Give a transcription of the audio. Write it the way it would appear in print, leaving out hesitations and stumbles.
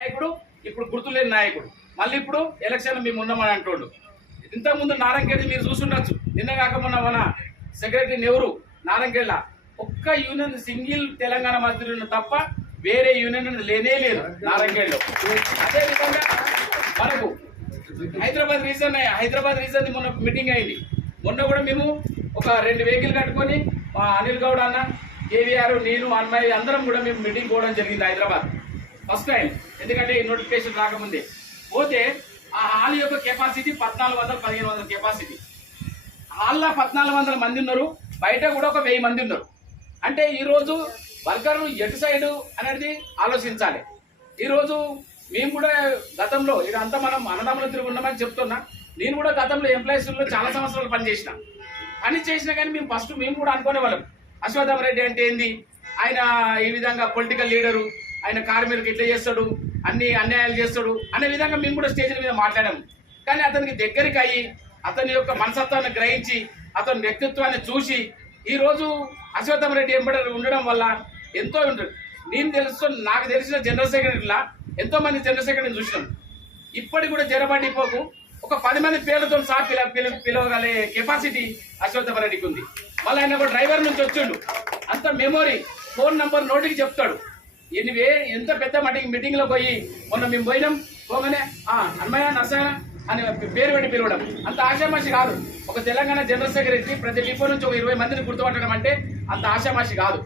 నాయకుడు ఇప్పుడు గుర్తులేని నాయకుడు మళ్ళీ ఇప్పుడు ఎలక్షన్ మేము ఉన్నామని అంటుండు. ఇంతకుముందు నారంకేళి మీరు చూసుండొచ్చు. నిన్న కాక మొన్న మన సెక్రటరీ నెహ్రూ నారంకేళ్ళ ఒక్క యూనియన్ సింగిల్ తెలంగాణ మంత్రులను తప్ప వేరే యూనియన్ లేనే లేదు నారంకేళ్ళలో. అదేవిధంగా మనకు హైదరాబాద్ రీజన్ మొన్న మీటింగ్ అయింది. మొన్న కూడా మేము ఒక 2 వెహికల్ కట్టుకొని మా అనిల్ గౌడ్ అన్న, కేవీఆర్, నేను, అన్మయ్య అందరం కూడా మేము మీటింగ్ పోవడం జరిగింది హైదరాబాద్ ఫస్ట్ టైం. ఎందుకంటే ఈ నోటిఫికేషన్ రాకముందే పోతే ఆ హాల్ యొక్క కెపాసిటీ 1400-1500 కెపాసిటీ. హాల్లో 1400 మంది ఉన్నారు, బయట కూడా ఒక 1000 మంది ఉన్నారు. అంటే ఈరోజు వర్కర్లు ఎటు సైడు అనేది ఆలోచించాలి. ఈరోజు మేము కూడా గతంలో ఇదంతా మనం అన్నదమ్ములు తిరిగి ఉన్నామని చెప్తున్నా. నేను కూడా గతంలో ఎంప్లాయీస్లో చాలా సంవత్సరాలు పని చేసినా కానీ మేము కూడా అనుకునే వాళ్ళం అశ్వత్థామ రెడ్డి అంటే ఏంది, ఆయన ఈ విధంగా పొలిటికల్ లీడరు, ఆయన కార్మికులకు ఇట్లా చేస్తాడు, అన్ని అన్యాయాలు చేస్తాడు అనే విధంగా మేము కూడా స్టేజ్ల మీద మాట్లాడాము. కానీ అతనికి దగ్గరికి అయ్యి అతని యొక్క మనస్తత్వాన్ని గ్రహించి అతని వ్యక్తిత్వాన్ని చూసి ఈరోజు అశ్వత్థామ రెడ్డి ఎంబడి ఉండడం వల్ల ఎంతో ఉంటుంది. నాకు తెలిసిన జనరల్ సెక్రటరీలా ఎంతో మంది జనరల్ సెక్రటరీని చూసినాం. ఇప్పటికి కూడా జరబండిపోకు ఒక 10 మంది పేర్లతో సహా పిలవగలే కెపాసిటీ అశ్వత్థామ రెడ్డికి ఉంది. మళ్ళీ ఆయన ఒక డ్రైవర్ నుంచి వచ్చిండు, అంత మెమొరీ, ఫోన్ నంబర్ నోటికి చెప్తాడు. ఎంత పెద్ద మీటింగ్ లో పోయి మొన్న మేము పోయినాం, పోగానే అన్మయ్య నర్సయ్య అని పేరు పెట్టి పిలవడం అంత ఆశామాషి కాదు. ఒక తెలంగాణ జనరల్ సెక్రటరీ ప్రతి డిపో నుంచి ఒక 20 మందిని గుర్తుపట్టడం అంటే అంత ఆశామాషి కాదు.